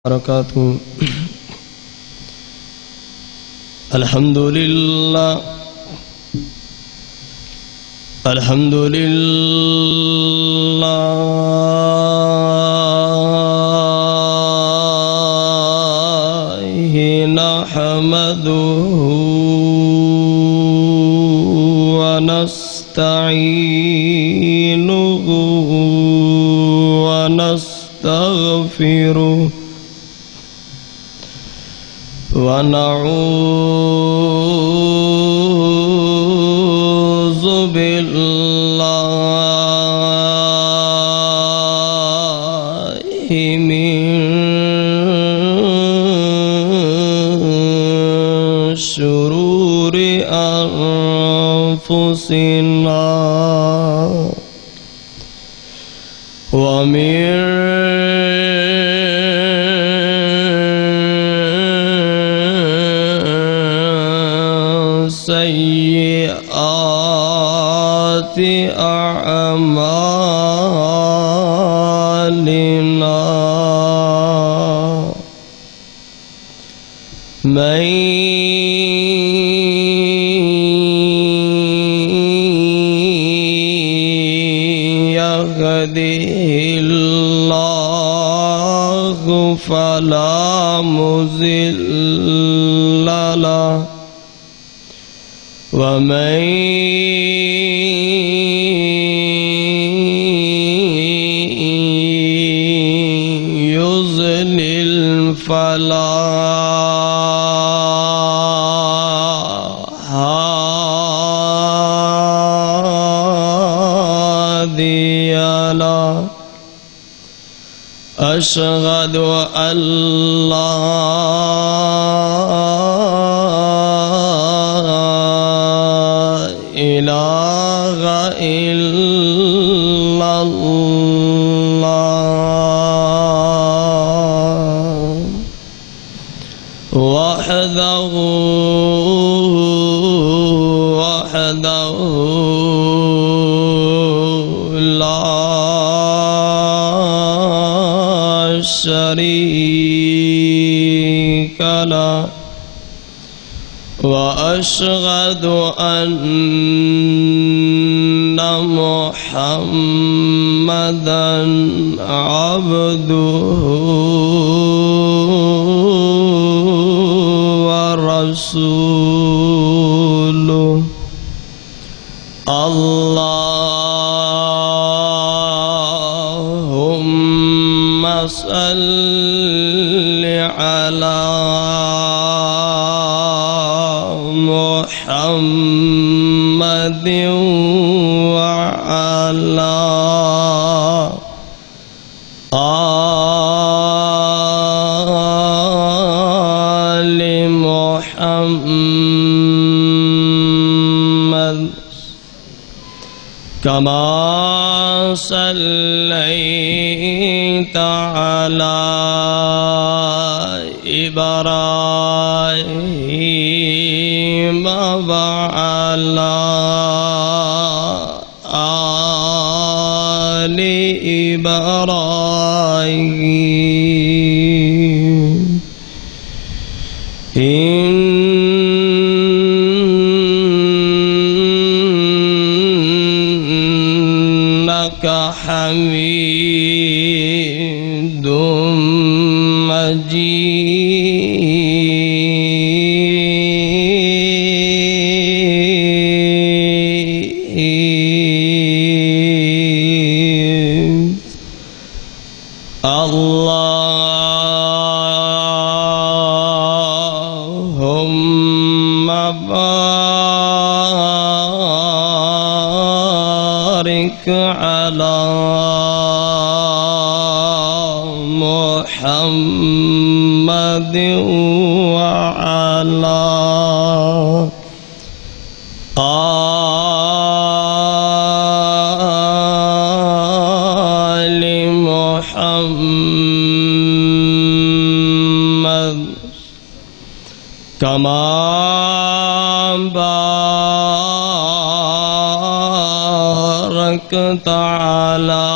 وبركاته. الحمد لله الحمد لله نحمده ونستعينه ونستغفره ونعوذ بالله من شرور أنفسنا ومن سيئات أعمالنا من يهده الله فلا مضل له ومن يضلل فلا هادي له. أشهد أن لا إله إلا الله وحده لا شريك له وأشهد أن محمدًا عبده ورسوله. اللهم صل على محمد وعلى آل محمد كما صليت على إبراهيم وعلى آل إبراهيم إنك حميد مجيد. اللهم بارك على محمد وعلى آل محمد كما باركت على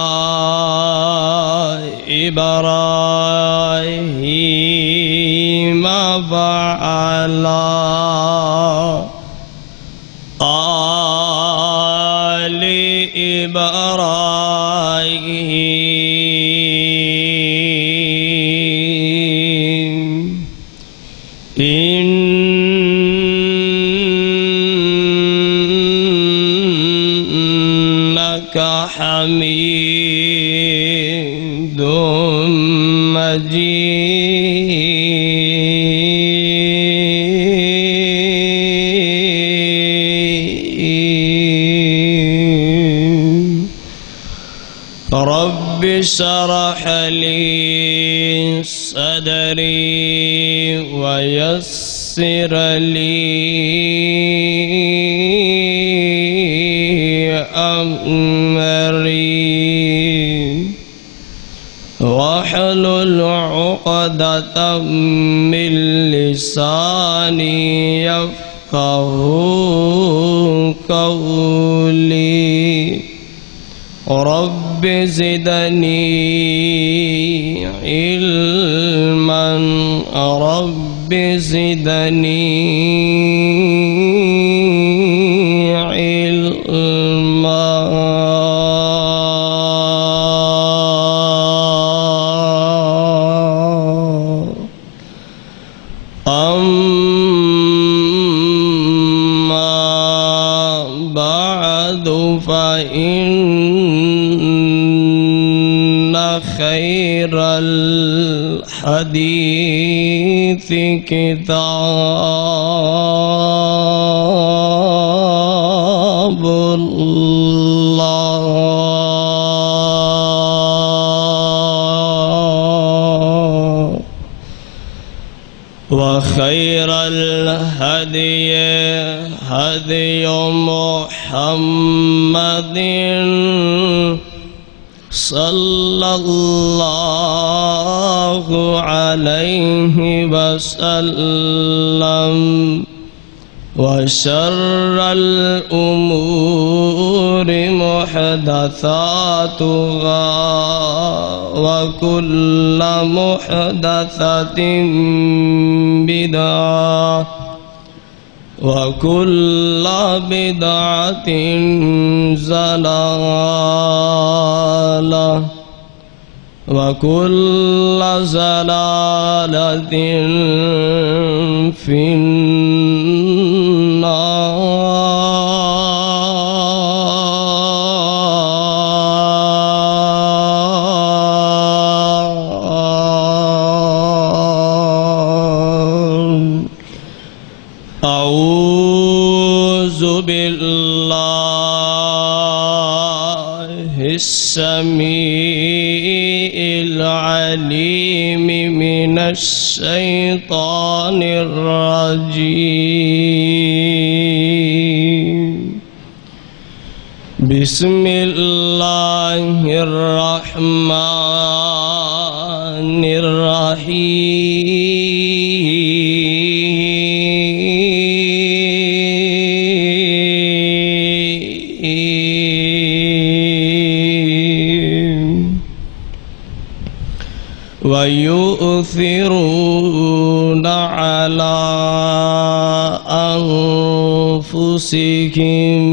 إبراهيم إبراهيم وعلى آل إبراهيم إنك حميد مجيد رب اشرح لي صدري ويسر لي أمري واحلل عقدة من لساني يفقه قولي رب زدني علما رب زدني علما أما بعد فإن خير الحديث كتاب الله وخير الهدي هدي محمد صلى الله عليه وسلم وشر الأمور محدثاتها وكل محدثة بدعة وكل بدعة ضلالة وكل ضلالة في النار. أعوذ بالله السميع العليم من الشيطان الرجيم. بسم الله الرحمن الرحيم. ويؤثرون على أنفسهم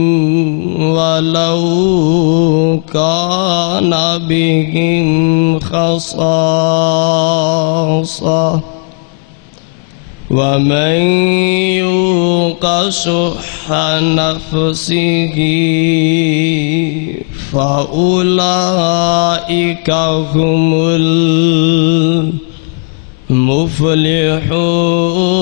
ولو كان بهم خصاصة ومن يوق شح نفسه فأولئك هم المفلحون.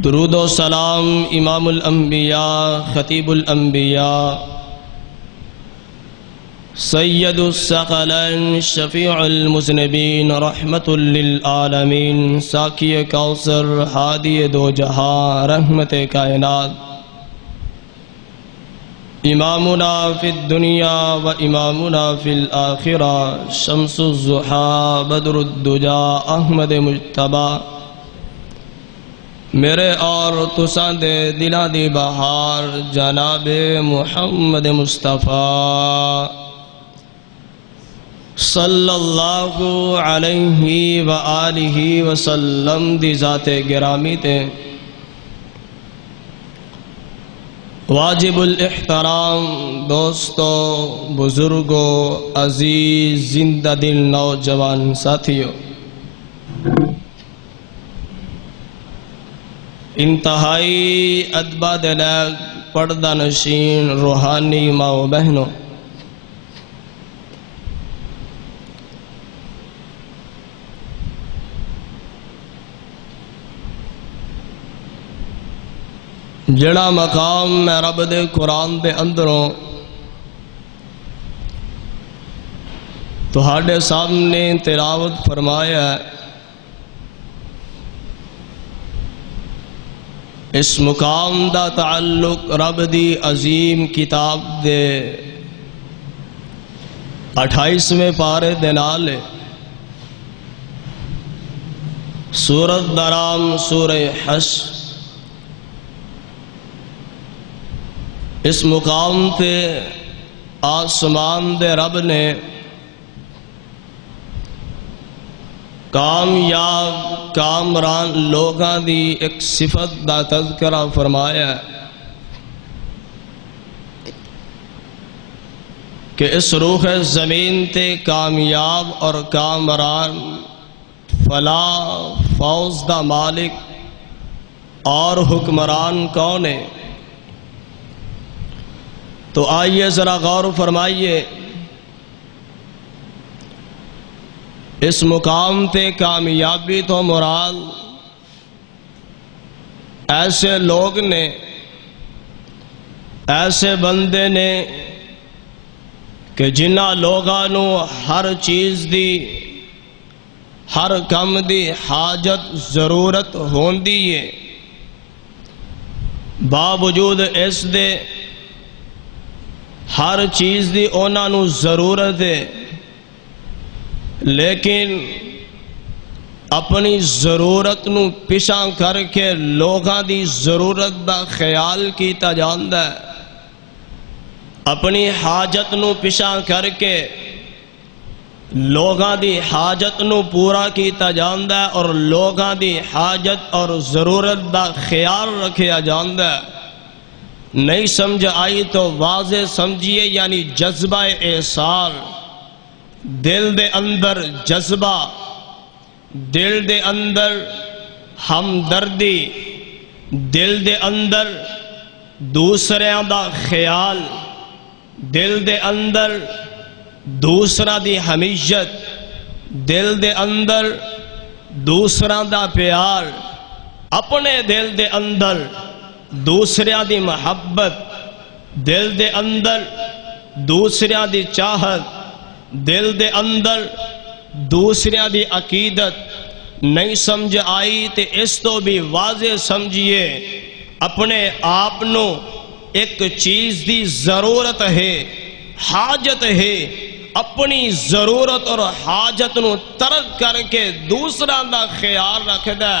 درود و سلام امام الانبیاء خطیب الانبیاء سید الثقلین شفیع المذنبین رحمت للعالمین ساقی کوثر ہادی دو جہاں رحمت کائنات امامنا فی الدنیا و امامنا فی الآخرہ شمس الضحیٰ بدر الدجا احمد مجتبی میرے اور تساں دے دلاں دی بہار جناب محمد مصطفیٰ صلی اللہ علیہ وآلہ وسلم دی ذات گرامی تے واجب الاحترام دوستو بزرگو عزیز زندہ دل نوجوان ساتھیو انتہائی ادبا دلیگ پردہ نشین روحانی ماں و بہنوں جڑا مقام میں رب دے قرآن دے اندروں تہاڈے سامنے تلاوت فرمایا ہے اس مقام دا تعلق رب دی عظیم کتاب دے 28ویں پارے دے نال ہے سورۃ درام سورہ حشر اس مقام تے آسمان دے رب نے کامیاب کامران لوگاں دی ایک صفت دا تذکرہ فرمایا ہے کہ اس روح زمین تے کامیاب اور کامران فلاح فوز دا مالک اور حکمران کون ہے؟ تو آئیے ذرا غور فرمائیے اس مقام تے کامیابی تو مراد ایسے لوگ نے ایسے بندے نے کہ جنہاں لوگانو ہر چیز دی ہر کم دی حاجت ضرورت ہوندی ہے باوجود اس دے ہر چیز دی اونا نو ضرورت ہے لیکن اپنی ضرورت نو پیشاں کر کے لوگاں دی ضرورت دا خیال کیتا جاندا ہے اپنی حاجت نو پیشاں کر کے لوگاں دی حاجت نو پورا کیتا جاندا ہے اور لوگاں دی حاجت اور ضرورت دا خیال رکھیا جاندا ہے نہیں سمجھ آئی تو واضح سمجھیے یعنی جذبہ احسان دل دے اندر جذبہ دل دے اندر ہمدردی دل دے اندر دوسریاں دا خیال دل دے اندر دوسرا دی حمیت دل دے اندر دوسرا دا پیار اپنے دل دے اندر دوسریاں دی محبت دل دے اندر دوسریاں دی چاہت دل دے اندر دوسریاں دی عقیدت نہیں سمجھ آئی تے اس تو بھی واضح سمجھیے اپنے آپنو ایک چیز دی ضرورت ہے حاجت ہے اپنی ضرورت اور حاجت نو ترک کر کے دوسرا دا خیال رکھ دے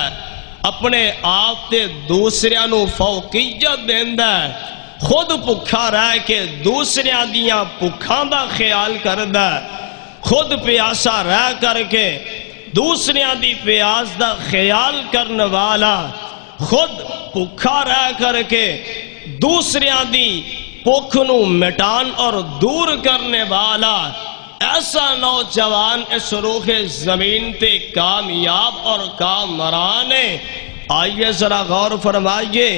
اپنے آپ تے دوسریاں نو فوقیت دیندہ ہے خود پکھا رہ کے دوسریاں دیاں پکھاں دا خیال کردہ خود پیاسا رہ کر کے دوسریاں دی پیاس دا خیال کرنے والا خود پکھا رہ کر کے دوسریاں دی پکھ نو مٹان اور دور کرنے والا ایسا نوجوان اس روح زمین تے کامیاب اور کامران ہے آئیے ذرا غور فرمائیے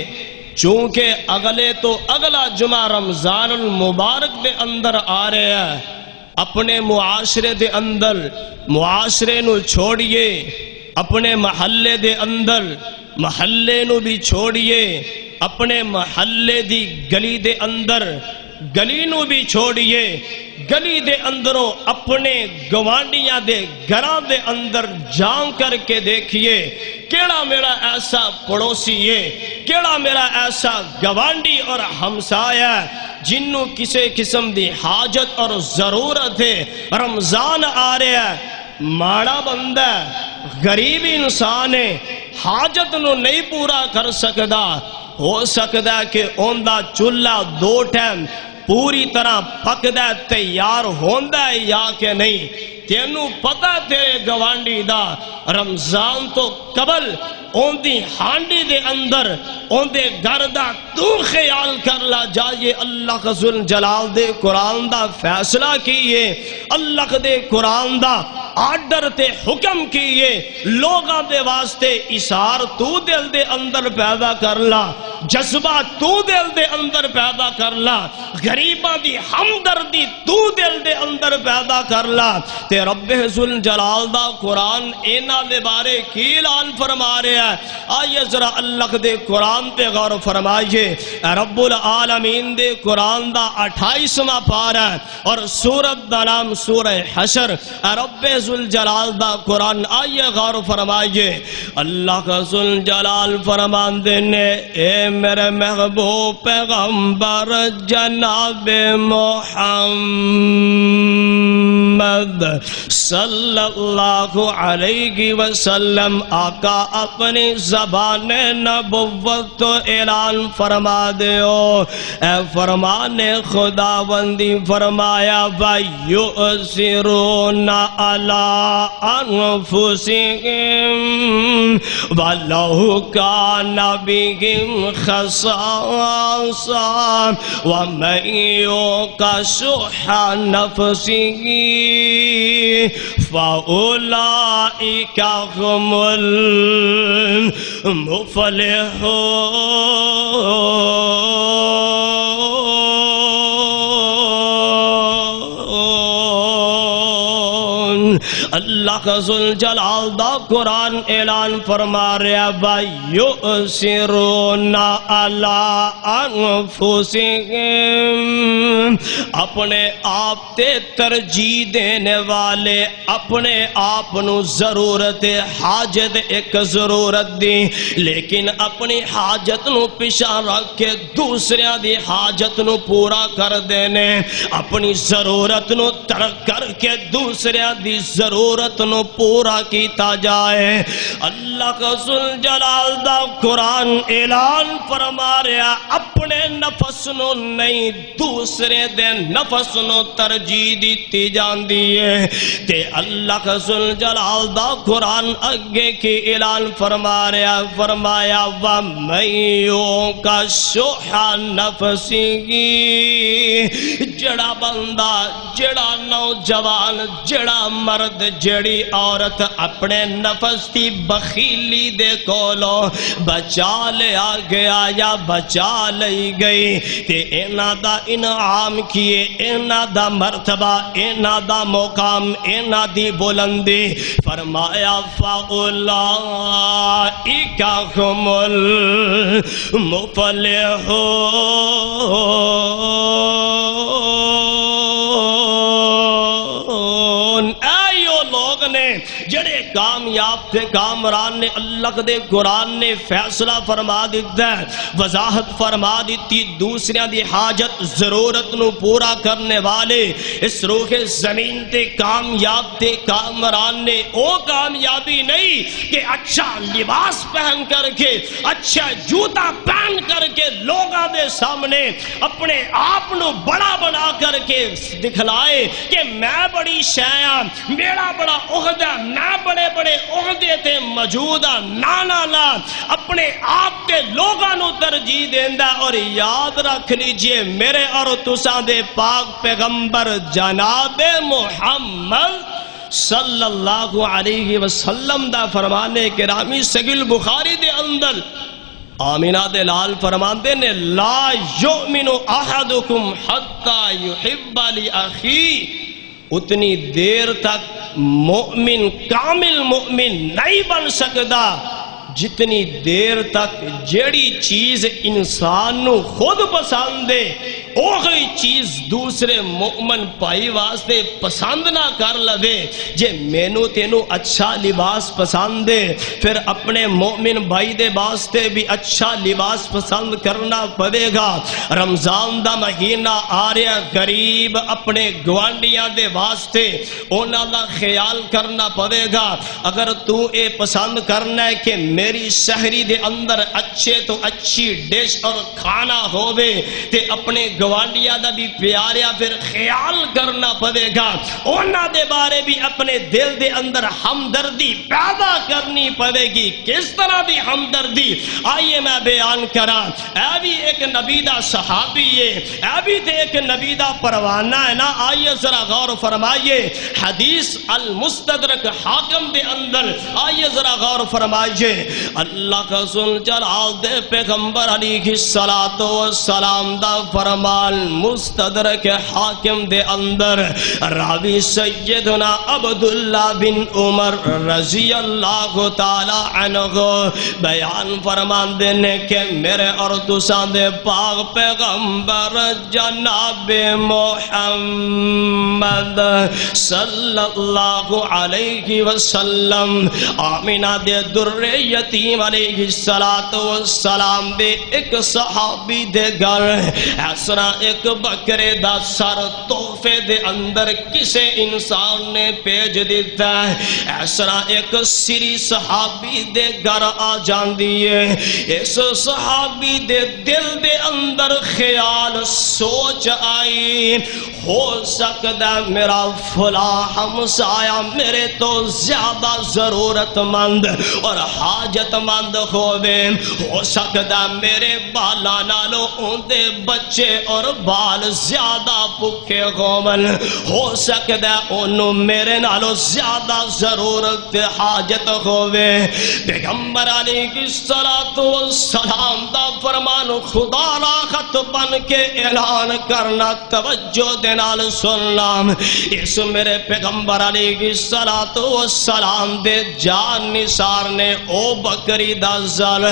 چونکہ اگلا جمعہ رمضان المبارک دے اندر آ رہے ہیں اپنے معاشرے دے اندر معاشرے نو چھوڑیے اپنے محلے دے اندر محلے نو بھی چھوڑیے، اپنے محلے دی گلی دے اندر گلی نو بھی چھوڑیے، گلی دے اندروں اپنے گوانڈیاں دے گھران دے اندر جان کر کے دیکھیے کیڑا میرا ایسا پڑوسی ہے، کیڑا میرا ایسا گوانڈی اور ہمسایہ جنوں کسے قسم دی حاجت اور ضرورت ہے۔ رمضان آ رہا ہے، ماڑا بندہ غریب انسان ہے، حاجت نو نہیں پورا کر سکدا، ہو سکدا ہے کہ اوندا چولہا 2 ٹائم پوری طرح پکدا تیار ہوندا ہے یا کہ نہیں۔ تینوں پتہ تیرے گوانڈی دا رمضان تو قبل اوندی ہانڈی دے اندر اوندے گھر دا تو خیال کر لا جائے۔ اللہ ذل جلال دے قرآن دا فیصلہ کیے، اللہ دے قرآن دا آرڈر تے حکم کیے، لوگاں دے واسطے اثار تو دل دے اندر پیدا کر لا، جذبہ تو دل دے اندر پیدا کر لا، غریباں دی ہمدردی تو دل دے اندر پیدا کر لا۔ تے رب ذل جلال دا قرآن اینا دے بارے کی اعلان فرما رہے ہیں۔ آئیے ذرا اللہ دے قرآن پہ غور فرمائیے۔ رب العالمین دے قرآن دا 28واں پارہ اور سورت دا نام سورہ حشر۔ رب ذل جلال دا قرآن آئیے غور فرمائیے۔ اللہ کا ذل جلال فرمان دینے، اے میرے محبوب پیغمبر جناب محمد صلی اللہ علیہ وسلم، آقا اپنی زبان نبوت تو اعلان فرما دیو۔ اے فرمان خداوندی فرمایا وَيُؤْثِرُونَ عَلَىٰ أَنفُسِهِمْ وَلَوْ كَانَ بِهِمْ خَصَاصَةٌ وَمَن يُوقَ شُحَّ نَفْسِهِ فَأُولَٰئِكَ هُمُ المفلحون۔ اللہ کا ذل جلال دا قرآن اعلان فرما رہا وَيُؤْثِرُونَ عَلَىٰ أَنفُسِهِمْ، اپنے آپ تے ترجیح دینے والے اپنے آپ نو ضرورت حاجت ایک ضرورت دی، لیکن اپنی حاجت نو پیچھے رکھ کے دوسریاں دی حاجت نو پورا کر دینے، اپنی ضرورت نو ترک کر کے دوسریاں دی ضرورت نو پورا کیتا جائے۔ اللہ کا ذل جلال دا قرآن اعلان فرما رہا اپنے نفس نو نہیں دوسرے دے نفس نو ترجیح دیتی جان دیئے۔ تے اللہ کا ذل جلال دا قرآن اگے کی اعلان فرما رہا فرمایا وَمَن يُوقَ شُحَّ نَفْسِهِ، جڑا بندہ جڑا نوجوان جڑا مرد جڑی عورت اپنے نفس کی بخیلی دے کولو بچا لیا گیا یا بچا لئی گئی، تے اینا دا انعام کیے، اینا دا مرتبہ، اینا دا مقام، اینا دی بلندی فرمایا فَأُولَٰئِكَ هُمُ المفلحون۔ ایو لوگ نے جڑے کامیاب تھے کامران نے اللہ دے قرآن نے فیصلہ فرما دیتا ہے، وضاحت فرما دیتی، دوسریاں دی حاجت ضرورت نو پورا کرنے والے اس روح زمین تے کامیاب تھے کامران نے۔ او کامیابی نہیں کہ اچھا لباس پہن کر کے اچھا جوتا پہن کر کے لوگاں دے سامنے اپنے آپ نو بڑا بنا کر کے دکھلائے کہ میں بڑی شیعہ، میرا بڑا عہدہ، میں بڑے بڑے عہدے تے موجود ہاں۔ نا اپنے آپ کے لوگاں نو ترجیح دیندا۔ اور یاد رکھ لیجئے میرے اور تساں دے پاک پیغمبر جناب محمد صلی اللہ علیہ وسلم دا فرمانے کرامی صحیح البخاری دے اندر آمینہ دے لال فرماندے نے لا یؤمن احدکم حتی یحب لأخی، اتنی دیر تک مومن کامل مومن نہیں بن سکتا جتنی دیر تک جیڑی چیز انسان نو خود پسند ہے اوہی چیز دوسرے مومن پائی واسطے پسند نہ کر لے. جے مینو تینو اچھا لباس پسند ہے پھر اپنے مومن بھائی دے واسطے بھی اچھا لباس پسند کرنا پڑے گا. رمضان دا مہینہ آ رہا غریب اپنے گوانڈیاں دے واسطے انہاں دا خیال کرنا پڑے گا. اگر تو اے پسند کرنا ہے کہ میری شہری دے اندر اچھے تو اچھی ڈش اور کھانا ہووے تے اپنے گوانڈیاں دا بھی پیاریا پھر خیال کرنا پڑے گا. انہاں دے بارے بھی اپنے دل دے اندر ہمدردی پیدا کرنی پڑے گی. کس طرح دی ہمدردی آئیے میں بیان کراں. اے بھی ایک نبی دا صحابی ہے, اے بھی تے ایک نبی دا پروانہ ہے نا. آئیے ذرا غور فرمائیے حدیث المستدرک حاکم دے اندر آئیے ذرا غور فرمائیے. اللہ کا سن جلال دے پیغمبر علیہ السلام دا فرمان مستدرک حاکم دے اندر راوی سیدنا عبداللہ بن عمر رضی اللہ تعالی عنہ بیان فرمان دینے کہ میرے اور تسان دے پاک پیغمبر جناب محمد صلی اللہ علیہ وسلم آمینہ دے در یتیم علیہ السلام دے ایک صحابی دے گر ایسا ایک بکرے دا سر تحفے دے اندر کسے انسان نے پیج دیتا ہے. ایسا ایک سری صحابی دے گر آ جان دیئے. اس صحابی دے دل دے اندر خیال سوچ آئی ہو سکتا میرا فلاں ہمسایہ میرے تو زیادہ ضرورت مند اور حاجت مند ہوئے. ہو سکتا میرے بالا نالو اندے بچے اور بال زیادہ پکھے ہومن. ہو سکتا انہوں میرے نالو زیادہ ضرورت حاجت ہوئے. پیغمبر علیہ السلام دا فرمان خدا را خط بن کے اعلان کرنا توجہ دے نال سننا. اس میرے پیغمبر علیہ السلام دے جان نثار نے او بکری دا زل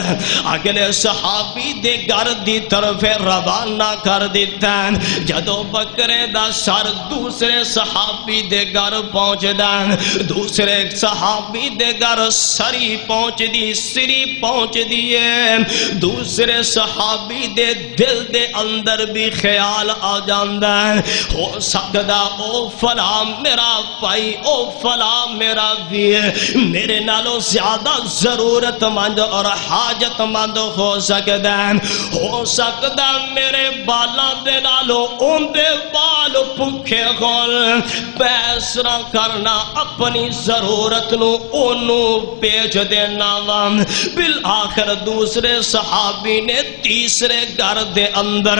اگلے صحابی دے گھر دی طرف روانہ کر دیتا ہے. جدو بکرے دا سر دوسرے صحابی دے گھر پہنچ دین, دوسرے صحابی دے گھر سری پہنچ دی, سری پہنچ دیئے. دوسرے صحابی دے دل دے اندر بھی خیال آ جاندہ ہے ہو سکتا او فلاں میرا پائی او فلاں میرا ویر میرے نالو زیادہ ضرورت مند اور حاجت مند ہو سکتا ہے. ہو سکتا میرے بالا دے نالو ان دے بال پکھے گول پیسرا کرنا اپنی ضرورت نو انو پیچ دینا وام. بالآخر دوسرے صحابی نے تیسرے گھر دے اندر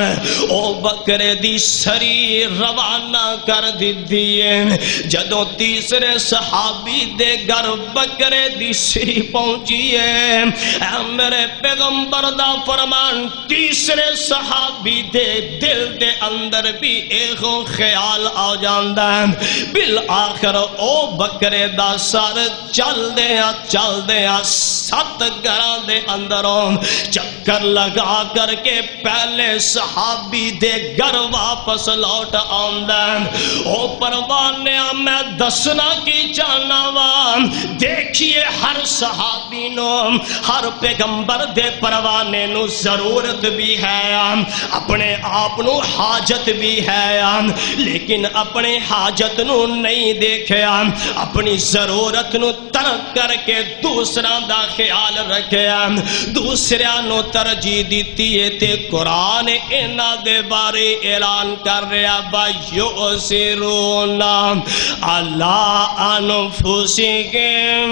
او بکرے دی سری روانہ کر دیئے. جدو تیسرے صحابی دے گھر بکرے دی سری پہنچیے میرے پیغمبر دا فرمان تیسرے صحابی دے دل دے اندر بھی ایک خیال آ جاندہ ہے. بالآخر او بکرے دا سر چل دیا 7 گھران دے اندروں چکر لگا کر کے پہلے صحابی دے گھر واپس لوٹ آندہ. او پروانیا میں دسنا کی جانا وام دیکھیے ہر صحابی نو ہر پیغمبر دے پروانے نو ضرورت بھی ہے اپنے آپ نو حاجت بھی ہے لیکن اپنے حاجت نو نہیں دیکھے اپنی ضرورت نو ترک کر کے دوسرا دا خیال رکھے دوسرا نو ترجیح دیتی ہے تے قرآن انہاں دے بارے اعلان کر رہا وَيُؤْثِرُونَ عَلَىٰ أَنفُسِهِمْ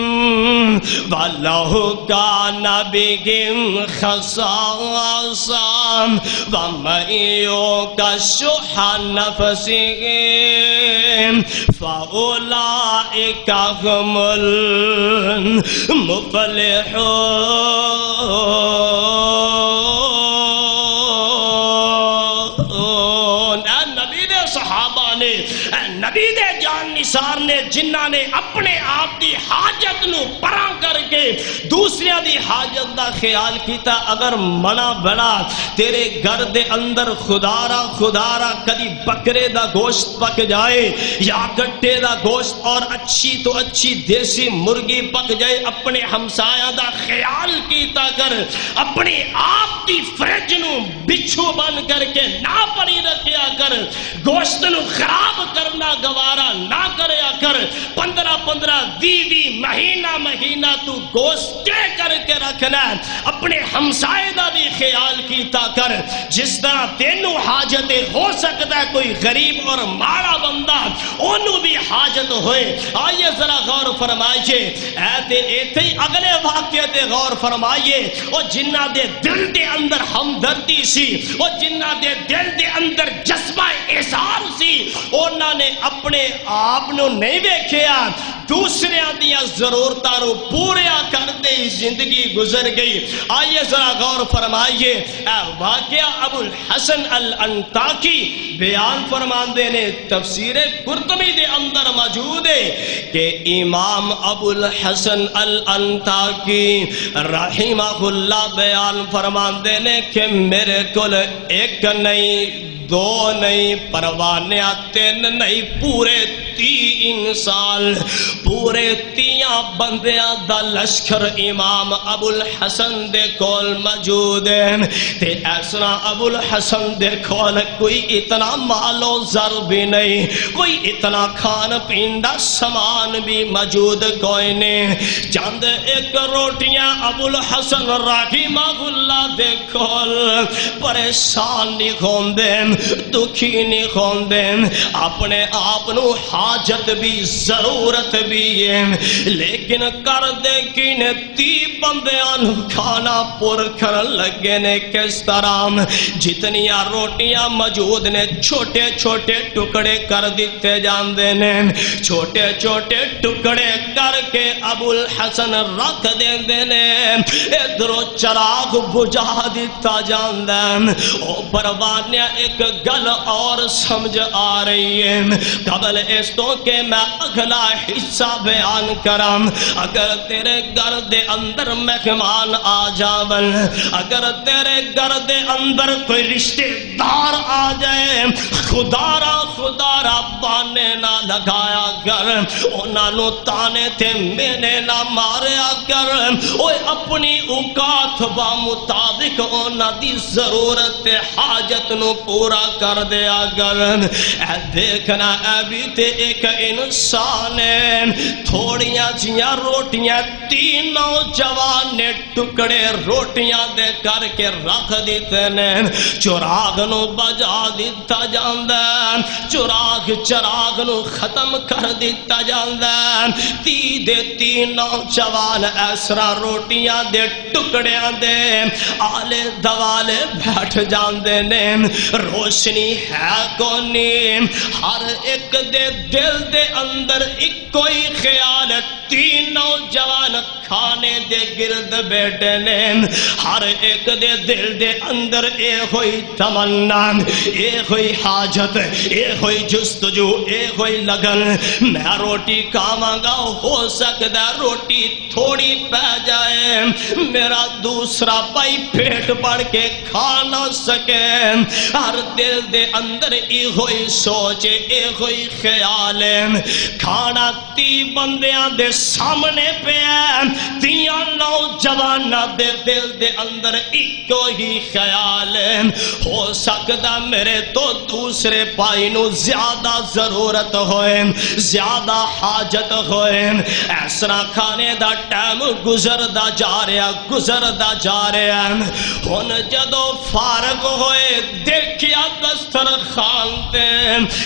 وَلَوْ كَانَ بِهِمْ خَصَاصَةٌ وَمَن يُوقَ شُحَّ نَفْسِهِ فَأُولَٰئِكَ هُمُ المفلحون. صحابہ نے نبی دے جان نثار نے جنہاں نے اپنے آپ دی حاجت نو پراں کر کے دوسریاں دی حاجت دا خیال کیتا. اگر منع بڑا تیرے گھر دے اندر خدا را کدی بکرے دا گوشت پک جائے یا گٹے دا گوشت اور اچھی تو اچھی دیسی مرغی پک جائے, اپنے ہمسایہ دا خیال کیتا کر. اپنے آپ دی فرج نو بچھو بن کر کے نہ پڑی رکھیا کر. گوشت نو خراب کرنا گوارا نہ کریا کر. 15 20 مہینہ تو گوشت کر کے رکھنا. اپنے ہمسائے دا بھی خیال کیتا کر. جس طرح تینوں حاجت ہو سکتا ہے کوئی غریب اور ماڑا بندہ انہوں بھی حاجت ہوئے. آئیے ذرا غور فرمائیے, ایتے ہی اگلے واقعے تے غور فرمائیے. اور جنہ دے دل دے اندر ہمدردی سی, اور جنہ دے دل دے اندر جذبہ احسان سی, انہاں نے اپنے آپ نو نہیں ویکھیا, دوسرے دیاں ضرورتاں نو پوریا کرتے ہی زندگی گزر گئی. آئیے ذرا غور فرمائیے, واقعہ ابو الحسن الانطاکی بیان فرماندے نے تفسیر قرطبی دے اندر موجود ہے کہ امام ابو الحسن الانطاکی رحمہ اللہ بیان فرماندے نے کہ میرے کل ایک نہیں دو نہیں پروانے 3 نہیں پورے 3 سال پورے 3 بندیاں دا لشکر امام ابو الحسن دے کول موجود ہے. تے ایسا ابو الحسن دے کول کوئی اتنا مال و زر بھی نہیں, کوئی اتنا کھان پین دا سامان بھی موجود کوئی نہیں. چند ایک روٹیاں ابو الحسن رحمہ اللہ دے کول. پریشان نہیں ہوندے, دکھی نہیں ہوندے, اپنے آپ نو حاجت بھی ضرورت بھی ہے, لیکن کر دے کی نے 30 بندیاں کھانا پور کرن لگے نے. کس طرح جتنیاں روٹیاں موجود نے چھوٹے چھوٹے ٹکڑے کر دیتے جاندے نے, چھوٹے چھوٹے ٹکڑے کر کے ابو الحسن رکھ دیندے نے. ادھروں چراغ بجھا دیتا جاندا, او پروانیاں ایک گل اور سمجھ آ رہی ہے. قبل اس تو کہ میں اگلا حصہ بیان کرم, اگر تیرے گھر دے اندر مہمان آ جاون, اگر تیرے گھر دے اندر کوئی رشتہ دار آ جائے, خدا را بانے نہ لگایا کر, انہاں نو تانے تے مینے نہ ماریا کر. اوے اپنی اوقات با مطابق انہاں دی ضرورت حاجت نو پورا کر دیا کر. اے دیکھنا اے بھی تے ایک انسان ہے, تھوڑیاں جیاں روٹیاں 3 نوجوان نے ٹکڑے روٹیاں دے کر کے رکھ دیتے نے. چراغ نو بجا دیتا جاندا, چراغ نو ختم کر دیتا جاندا. 3 نوجوان ایسرا روٹیاں دے ٹکڑیاں دے آلے دوالے بیٹھ جاندے نے. روشنی ہے کونی, ہر ایک دے دل دے اندر ایک کوئی خیال. 3 نوجوان کھانے دے گرد بیٹھے نے, ہر ایک دے دل دے اندر اے ہوئی تمنا, اے ہوئی حاجت, اے ہوئی جستجو, اے ہوئی لگن. میں روٹی کھاواں گا, ہو سکتا روٹی تھوڑی پہ جائے, میرا دوسرا بھائی پیٹ بڑھ کے کھا نہ سکے. ہر دل دے اندر اے ہوئی سوچ, اے ہوئی خیال. کھانا 30 بندیاں دے سامنے پہ ہے, 3 نوجوان دے دل دے اندر ایک ہی خیال ہے, ہو سکتا میرے تو دوسرے بھائی نو زیادہ ضرورت ہوئے, زیادہ حاجت ہوئے. ایسا کھانے دا ٹائم گزردا جا رہا. ہن جدو فارغ ہوئے دیکھیا دسترخوان تے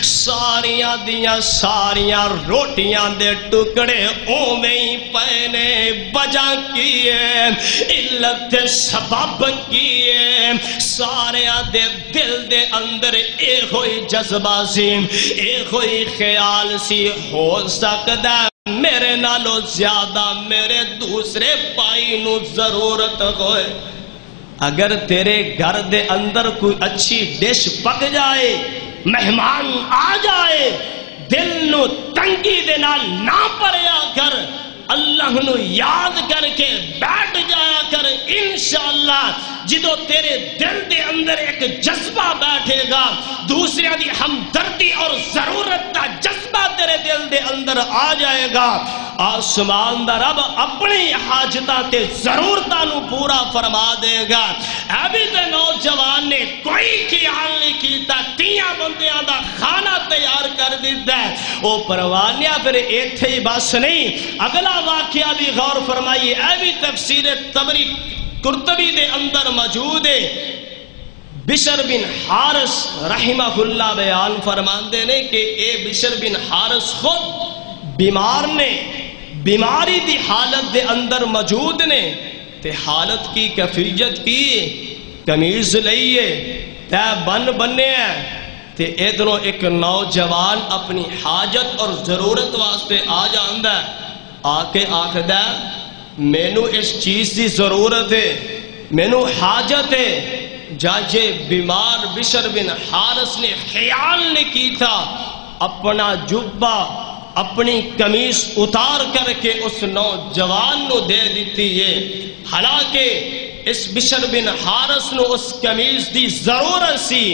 ساریاں دیاں ساریاں روٹیاں دے ٹکڑے اوویں ہی پئے نے. وجہ کی ہے, علت سبب کی ہے, ساریاں دے دل دے اندر اے ہوئی جذبہ سی, اے ہوئی خیال سی, ہو سکتا میرے نالوں زیادہ میرے دوسرے بھائی نو ضرورت ہوئے. اگر تیرے گھر دے اندر کوئی اچھی ڈش پک جائے, مہمان آ جائے دل نو تنگی دے نال نہ پریا کر، اللہ نو یاد کر کے بیٹھ جایا کر، انشاءاللہ جدو تیرے دل دے اندر ایک جذبہ بیٹھے گا، دوسرے دی ہمدردی اور ضرورت کا جذبہ تیرے دل دے اندر آ جائے گا، آسمان دا رب اپنی حاجتاں تے ضرورتاں نو پورا فرما دے گا۔ ابھی تے نوجوان نے کوئی خیال نہیں کیتا، 30 بندیاں دا کھانا تیار کر دیتا ہے، او پروانیا پھر ایتھے ہی بس نہیں، اگلا واقعہ بھی غور فرمائیے، ابھی تفسیر طبری قرطبی دے اندر موجود ہے۔ بشر بن حارث رحمہ اللہ بیان فرماندے نے کہ اے بشر بن حارث خود بیمار نے، بیماری دی حالت دے اندر موجود نے، تے حالت کی کیفیت کی قمیض لئیے تے بن بننے ہیں، تے ادھروں ایک نوجوان اپنی حاجت اور ضرورت واسطے آ جاندا ہے، آ کے آکھدا ہے مینو اس چیز دی ضرورت ہے، مینو حاجت ہے۔ جاجے بیمار بشر بن حارث نے خیال نہیں کی تھا، اپنا جبہ اپنی قمیص اتار کر کے اس نوجوان نو دے دیتی ہے، حالانکہ اس بشر بن حارث نو اس قمیص دی ضرورت سی،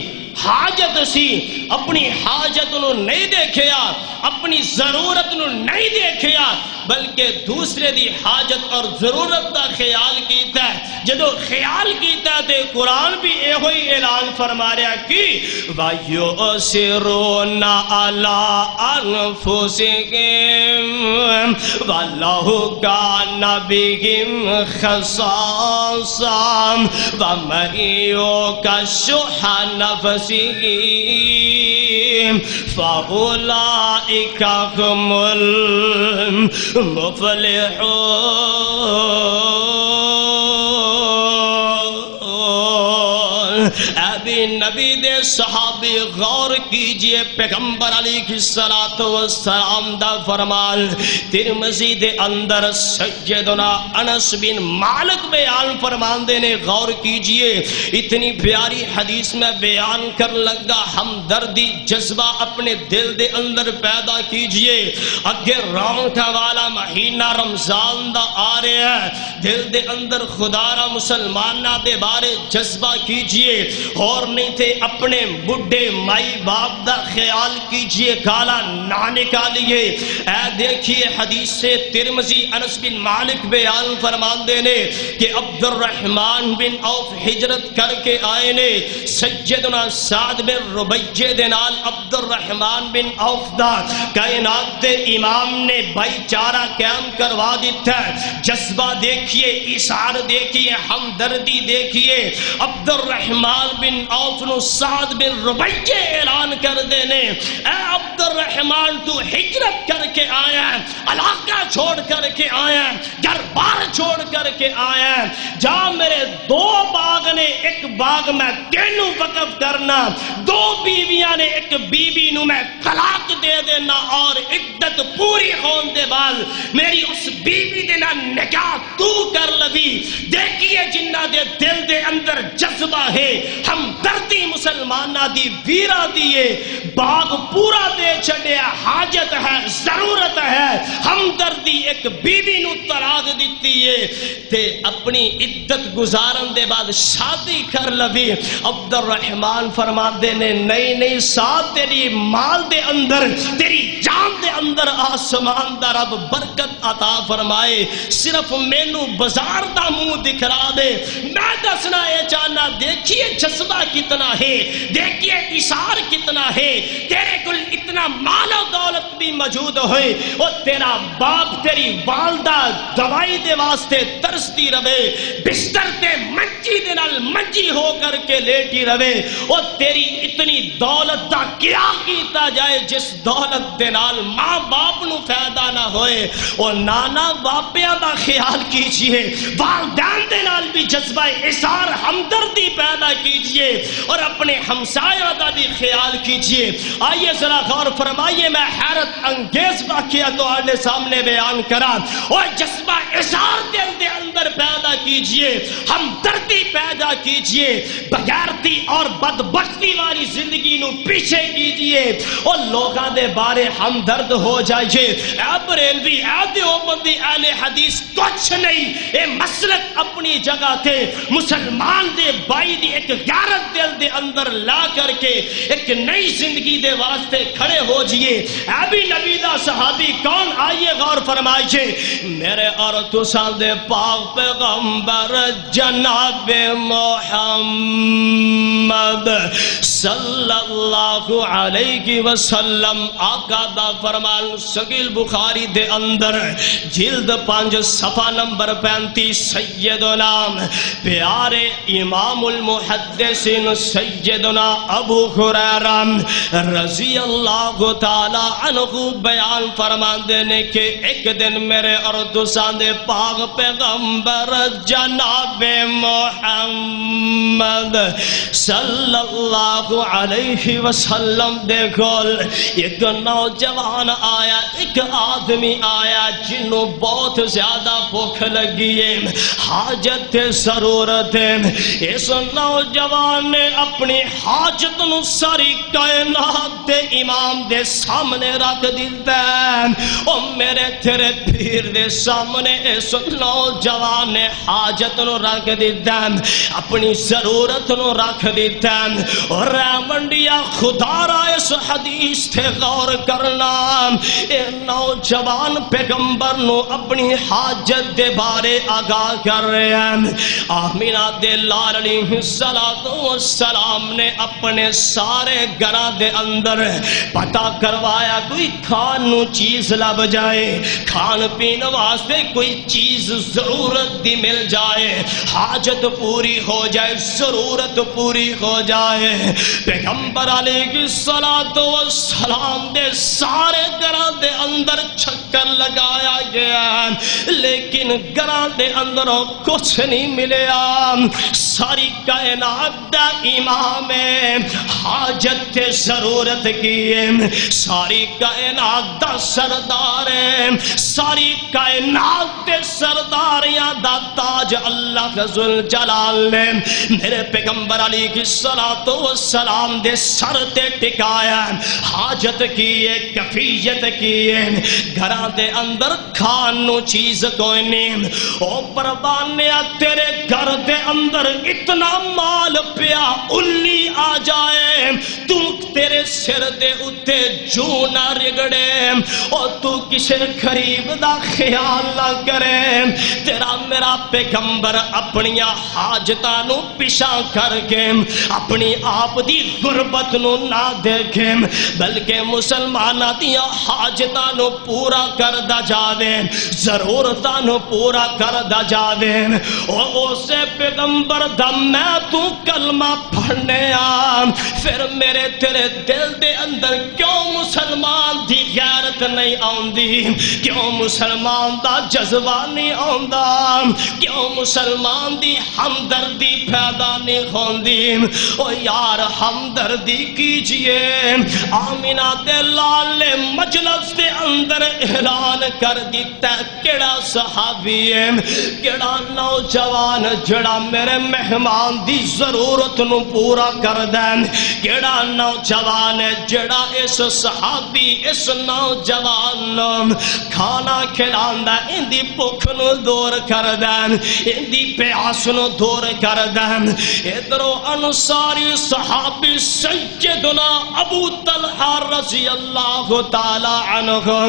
حاجت سی، اپنی حاجت نو نہیں دیکھیا، اپنی ضرورت نو نہیں دیکھیا، بلکہ دوسرے دی حاجت اور ضرورت دا خیال کیتا ہے۔ جدو خیال کیتا ہے تے قرآن بھی اے ہوئی اعلان فرما رہا کہ وَيُؤْثِرُونَ عَلَىٰ أَنفُسِهِمْ وَاللَّهُ كَانَ بِهِمْ خَصَاصًا وَمَن يُوقَ شُحَّ نَفْسِهِ فَأُولَٰئِكَ هُمُ المفلحون۔ ابھی نبی دے صحابی غور کیجئے پیغمبر علیہ السلام دا فرمان، ترمذی دے اندر سیدنا انس بن مالک بیان فرمان دینے، غور کیجئے، اتنی پیاری حدیث میں بیان کر لگا، ہمدردی جذبہ اپنے دل دے اندر پیدا کیجئے، اگر رونقاں والا مہینہ رمضان دا آ رہے ہیں، دل دے اندر خدا را مسلمانہ دے بارے جذبہ کیجئے، اور نہیں تھے اپنے بڈھے مائی باپ دا خیال کیجئے، کالا نہ نکالیے۔ اے دیکھیے حدیث سے ترمذی انس بن مالک بیان فرمان دینے کہ عبد الرحمن بن عوف ہجرت کر کے آئے نے، سیدنا سعد بن ربیعہ دے نال عبد الرحمن بن عوف دا کائنات دے امام نے بھائی چارہ قائم کروا دیتا ہے۔ جذبہ دیکھیے، اثار دیکھیے، ہمدردی دیکھیے، عبد الرحمن بن عوف نو سعد بن ربیعہ اعلان کر دینے، اے عبد الرحمن تو ہجرت کر کے آیا ہے، علاقہ چھوڑ کر کے آیا ہے، گھر بار چھوڑ کر کے آیا ہے، جا میرے 2 باغ نے، ایک باغ میں تینوں وقف کرنا، 2 بیویاں نے، ایک بیوی نو میں طلاق دے دینا، اور عدت پوری ہون دے بعد میری اس بیوی دے نہ نکاح تو کر لوی۔ دیکھیے جنہ دے دل دے اندر جذبہ ہے، ہم دردی مسلمانہ دی ویرا دیئے، باغ پورا دے چھڑے، حاجت ہے، ضرورت ہے، ہم دردی ایک بیوی نو طلاق دیتی ہے، تے اپنی عدت گزارن دے بعد شادی کر لوی۔ عبد الرحمن فرما دینے، نہیں ساتھ تیری مال دے اندر، تیری جان دے اندر آسمان دا رب برکت عطا فرمائے، صرف مینو بازار دا منہ دکھلا دے، میں دسنا اے چاہنا۔ دیکھیے جذبہ کتنا ہے، دیکھیے اشار کتنا ہے، تیرے کل اتنا مال و دولت بھی موجود ہوئے، اور تیرا باپ تیری والدہ دوائی دے واسطے ترستی رہے، بستر تے منجی دے نال منجی ہو کر کے لیٹی رہے، اور تیری اتنی دولت دا کیا کیتا جائے جس دولت دے نال ماں باپ نو فائدہ نہ ہوئے، اور نانا باپیاں دا خیال کیجئے، والدین دے نال بھی جذبہ اثار ہمدردی پیدا کیجئے، اور اپنے ہمسایہ دا بھی خیال کیجئے۔ آئیے ذرا ذرا غور فرمائیے، میں حیرت انگیز واقعہ تو آنے سامنے بیان کرا، اور جذبہ اشار دل دے اندر پیدا کیجئے، ہمدردی پیدا کیجئے، بغیرتی اور بدبختی والی زندگی نو پیچھے کیجئے، اور لوگاں دے بارے ہمدرد ہو جائیے۔ اے بریلوی، اے دیوبندی، اہل حدیث کچھ نہیں، اے مسلک اپنی جگہ تھے، مسلمان دے بائی دی ایک غیرت دل دے اندر لا کر کے ایک نئی زندگی دے واسطے کھڑے ہو جئیے۔ اے بھی نبی دا صحابی کون؟ آئیے غور فرمائیے، میرے اور تساں دے پاک پیغمبر جناب محمد صلی اللہ علیہ وسلم آقا دا فرمان صحیح بخاری دے اندر جلد 5 صفحہ نمبر 35، سیدنا پیارے امام المحدثین سیدنا ابو ہریرہ رضی اللہ تعالی عنہ بیان فرمان دینے کہ ایک دن میرے اور تساں دے پاک پیغمبر جناب محمد صلی اللہ علیہ وسلم دے گول ایک نوجوان آیا، ایک آدمی آیا جنہوں بہت زیادہ بھوک لگی ہے، حاجت ضرورت ہے۔ اس نوجوان نے اپنی حاجت نو ساری کائنات دے امام دے سامنے رکھ دیتا ہے، اور میرے تیرے پیر دے سامنے اس نوجوان نے حاجت نو رکھ دیتا ہے، اپنی ضرورت نو رکھ دیتا ہے۔ اور رحمنڈیا خدا را اس حدیث تے غور کرنا، اے نوجوان پیغمبر نو اپنی حاجت دے بارے آگاہ کر رہے ہیں۔ آمینہ دے لال علیہ السلام نے اپنے سارے گھراں دے اندر پتہ کروایا کوئی کھان نو چیز لب جائے، کھان پین واسطے کوئی چیز ضرورت دی مل جائے، حاجت پوری ہو جائے، ضرورت پوری ہو جائے۔ پیغمبر علیہ السلام دے سارے گھراں دے اندر چکر لگایا گیا، لیکن گھراں دے اندر کچھ نہیں ملیا۔ ساری کائنات دا امام حاجت تے ضرورت کی ہے، ساری کائنات دا سردار ہے، ساری کائنات دے سرداریاں دا تاج اللہ ذل جلال نے میرے پیغمبر علیہ السلام دے سر تے ٹکایا، حاجت کی ہے، کفیت کی ہے۔ گھراں دے اندر کھان نو چیز کوئی نہیں، او پروانیا تیرے گھر دے اندر اتنا مال پیا الی آ جائے، تم تیرے سر دے اتے جو نہ رگڑے، اور تو کسے غریب دا خیال نہ کرے۔ تیرا میرا پیغمبر اپنی حاجتاں نو پیشاں کر کے اپنی آپ دی غربت نو نہ دیکھے، بلکہ مسلماناں دیاں حاجتاں نو پورا کردا جاوے، ضرورتاں نو پورا کردا جاوے۔ او اسے پیغمبر دا میں تو کلمہ پڑھنے آ، پھر میرے تیرے دل دے اندر کیوں مسلمان دی غیرت نہیں آندی، کیوں مسلمان دا جذبہ نہیں آندا، کیوں مسلمان دی ہمدردی پیدا نہیں ہوندی۔ او یار ہمدردی کیجئے۔ آمینہ دے لال مجلس دے اندر اعلان کر دیتا کیڑا صحابی ہے، کیڑا نوجوان جڑا میرے مہمان دی ضرورت نو پورا کر دین، کیڑا نوجوان ہے جڑا اس صحابی اس نوجوان نو کھانا کھلاندا، ان دی بھوک نو دور کر دین، ان دی پیاس نو دور کر دین۔ ادھرو انصاری صحابی سیدنا ابو طلحہ رضی اللہ تعالی عنہ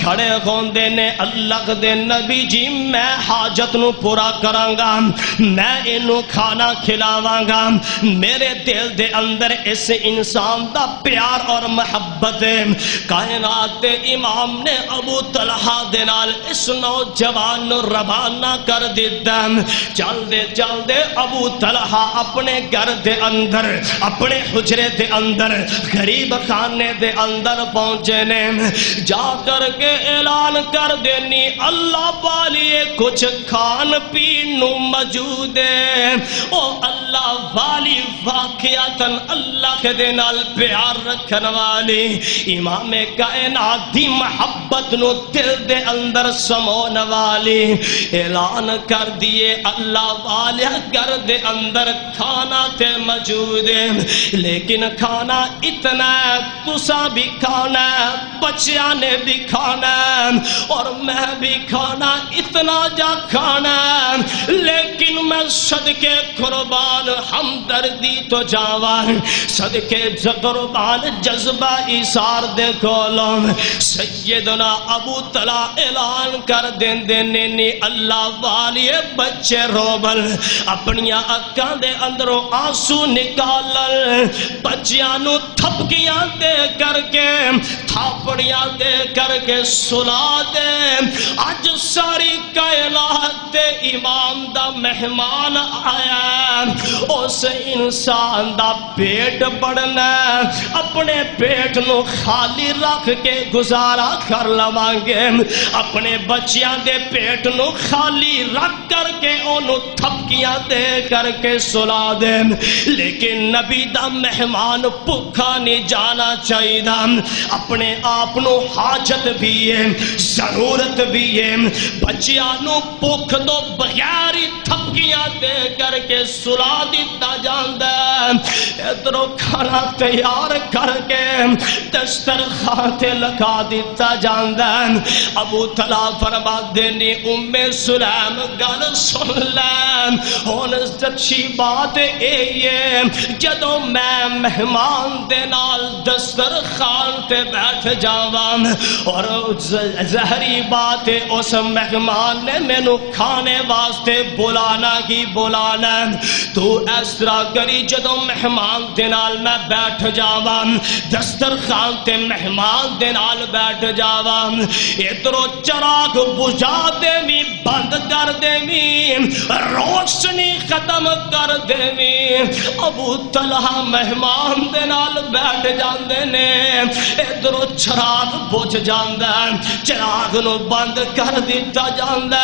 کھڑے ہوندے نے، اللہ دے نبی جی میں حاجت نو پورا کراں گا، میں انو کھانا کھلاواں گا، میرے دل دے اندر اس انسان دا پیار اور محبت ہے۔ کائنات دے امام نے ابو طلحہ دے نال اس نوجوان نو روانہ کر دیتا، چل دے ابو طلحہ اپنے گھر دے اندر، اپنے حجرے دے اندر غریب خانے دے اندر پہنچے نے، جا کر کے اعلان کر دینی اللہ والی کچھ کھان پین نو موجود ہے۔ او اللہ والی واقعاتاً اللہ کے دے نال پیار رکھن والی، امام کائنات دی محبت نو دل دے اندر سمون والی، اعلان کر دیے اللہ والے گھر دے اندر کھانا تے موجود ہے، لیکن کھانا اتنا ہے تسا بھی کھانا ہے، بچیاں نے بھی کھانا ہے، اور میں بھی کھانا اتنا جا کھانا ہے، لیکن میں صدقے قربان ہمدردی تو جاواں، صدقے قربان جذبہ ایثار دے کولوں سیدنا ابو طلحہ اعلان کر دین اللہ والی بچے روبل اپنی اکھاں دے اندروں آنسو نکالل، بچیاں نو تھپکیاں دے کر کے تھاپڑیاں دے کر کے سلا دے، اج ساری کائنات دے امام دا مہمان آیا، اس انسان دا پیٹ بڑھنا، اپنے پیٹ نو خالی رکھ کے گزارا کر لواں گے، اپنے بچیاں دے پیٹ نو خالی رکھ کر کے انہوں تھپکیاں دے کر کے سلا دے، لیکن نبی دا مہمان بھوکا نہیں جانا چاہیے، اپنے آپ نو حاجت بھی ہے، ضرورت بھی ہے، بچیاں نو بھوک تو بغیر ہی تھپکیاں دے کر کے سلا دیتا جاندا، ادھروں کھانا تیار کر کے دسترخوان تے لگا دیتا جاندا، ابو طلحہ فرماندے نے ام سلیم گل سن لے، ہن سچی بات اے ہے جدوں میں مہمان دے نال دسترخوان تے بیٹھ جاواں اور ظاہری بات ہے اس مہمان نے مینوں کھانے واسطے بلانا ہی بلانا، تو اس طرح کری جدوں مہمان دے نال میں بیٹھ جاواں دسترخوان تے مہمان دے نال بیٹھ جاواں، ادھروں چراغ بجھا دیویں بند کر دیویں روشنی ختم کر دیویں، ابو طلحہ مہمان دے نال بیٹھ جاندے نے، ادھروں چراغ بجھ جاندا، چراغ نو بند کر دیتا جاندا،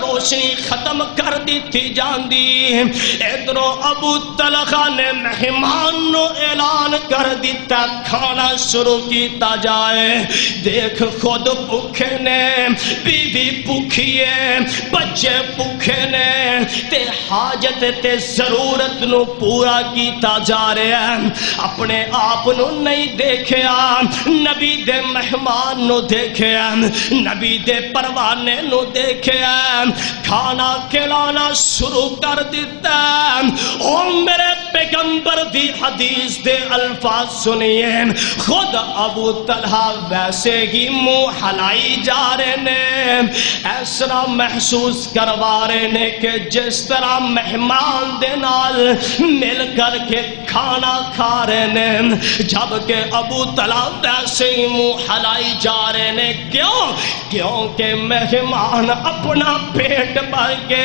روشنی ختم کر دیتی جاندی، ادھروں ابو طلحہ نے مہمان نو اعلان کر دیتا کھانا شروع کیتا جائے، دیکھ خود بھوکے نے، بیوی بھوکی ہے، بچے بھوکے نے، تے حاجت تے ضرورت نو پورا کیتا جا رہا ہے، اپنے آپ نو نہیں دیکھیا، نبی دے مہمان نو دیکھیا، نبی دے پروانے نو دیکھیا، کھانا کھلانا شروع کر دیتا، او میرے پیغمبر دی حدیث دے الفاظ سنیے، خود ابو طلحہ ویسے ہی منہ ہلائی جا رہے نے، اس طرح محسوس کروا رہے نے کہ جس طرح مہمان دے نال مل کر کے کھانا کھا رہے نے، جبکہ ابو طلحہ ویسے ہی منہ ہلائی جا رہے نے، کیونکہ مہمان اپنا پیٹ بھر کے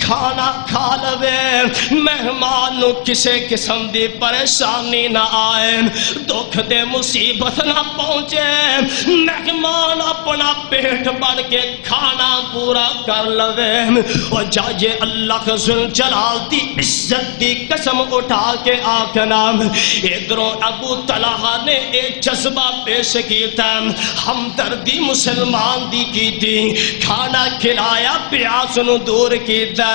کھانا کھا لوے، مہمان نو کسے قسم دی پریشانی نہ آئے، دکھ دے مصیبت نہ پہنچے، مہمان اپنا پیٹ بھر کے کھانا پورا کر لوے، اور جائے اللہ ذوالجلال دی عزت دی قسم اٹھا کے آکھنا، ادھروں ابو طلحہ نے ایک جذبہ پیش کیتا، ہمدردی مسلمان دی کی تھی، کھانا کھلایا پیاس نو دور کیتا،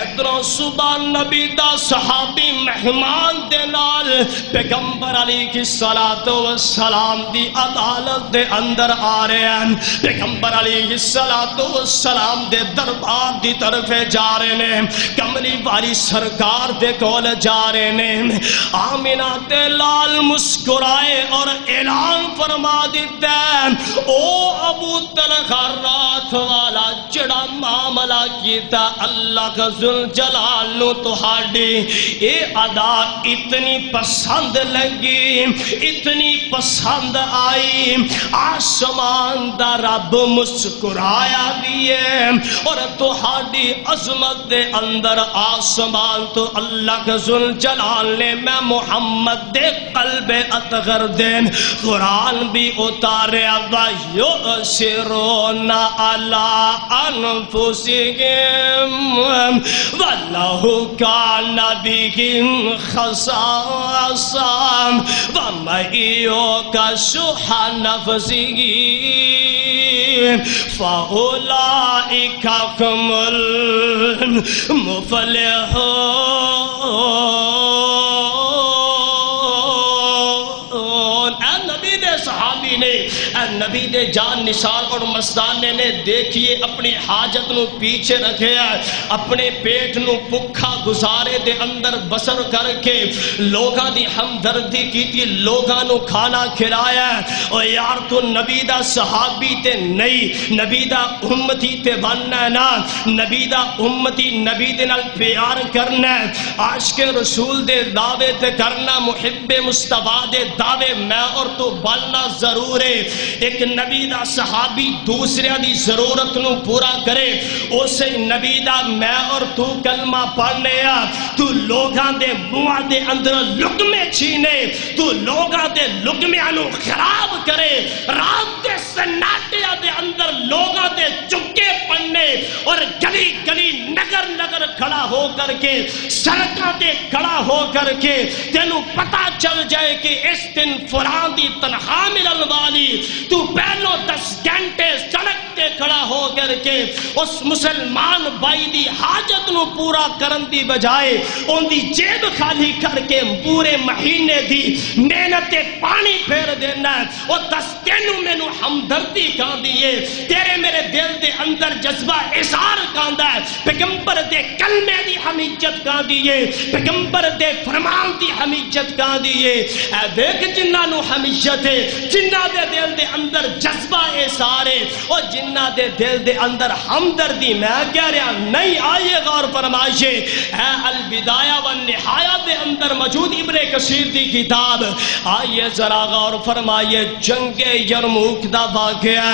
ادھروں صبح نبی دا صحابی مہمان دے نال پیغمبر علیہ السلام دی عدالت دے اندر آ رہے ہیں، پیغمبر علیہ السلام دے دربار دی طرف جا رہے ہیں، کملی والی سرکار دے کول جا رہے ہیں، آمینہ تے لال مسکرائے اور اعلان فرما دیتا ہے، او ابو طلحہ رات والا جڑا معاملہ کیتا اللہ ذوالجلال نو تہاڈی اے ادا اتنی پسند لگی، اتنی پسند آئی، آسمان دا رب مسکرایا دیے اور تہاڈی عظمت دے اندر آسمان تو اللہ کا ذوالجلال نے میں محمد دے قلب اطہر دین قرآن بھی اتاریا وَيُؤْثِرُونَ عَلَىٰ أَنفُسِهِمْ وَلَوْ كَانَ بِهِمْ خَصَاصَةٌ وَمَن يُوقَ شُحَّ نَفْسِهِ فَأُولَٰئِكَ هُمُ الْمُفْلِحُونَ۔ نبی دے جان نثار اور مستانے نے دیکھیے اپنی حاجت نو پیچھے رکھے اپنے پیٹ نو بھکھا گزارے دے اندر بسر کر کے لوگاں دی ہمدردی کی تھی، لوگاں نو کھانا کھلایا اور یار تو نبی دا صحابی تے نہیں، نبی دا امتی تے بننا نا، نبی دا امتی نبی دے نال پیار کرنا، عاشق رسول دے دعوے تے کرنا، محب مصطفیٰ دے دعوے میں اور تو بننا ضرور ہے۔ ایک نبی دا صحابی دوسرے دی ضرورت نو پورا کرے، اسے نبی دا میں اور تو کلمہ پڑھنے تو لوگاں دے منہ دے اندر لقمے چھینے، تو لوگاں دے لقمے نو خراب کرے، رات دے سناٹے دے اندر لوگاں دے چکے پڑھنے اور گلی گلی نگر نگر کھڑا ہو کر کے سڑکاں دے کھڑا ہو کر کے تینوں پتہ چل جائے کہ اس دن فلاں دی تنخواہ ملن والی، تو پہلو 10 گھنٹے سڑک تے کھڑا ہو کر کے اس مسلمان بھائی دی حاجت نو پورا کرن دی بجائے ان دی جیب خالی کر کے پورے مہینے دی محنت پانی پھیر دینا، اور 10 دنوں میں نو ہمدردی کان دیئے، تیرے میرے دل دے اندر جذبہ اظہار کان دا ہے، پیغمبر دے کلمے دی حمیت کان دیئے، پیغمبر دے فرمان دی حمیت کان دیئے۔ اے دیکھ جنہ نو حمیت ہے، جنہ دے دل دے اندر جذبہ اظہار ہے اور جنہ دے دل دے اندر ہمدردی، میں کہہ رہا نہیں، آئیے غور فرمائیے، اے البدایہ والنہایہ دے اندر موجود ابن کثیر دی کتاب، آئیے ذرا غور فرمائیے، جنگ یرموک دا واقعہ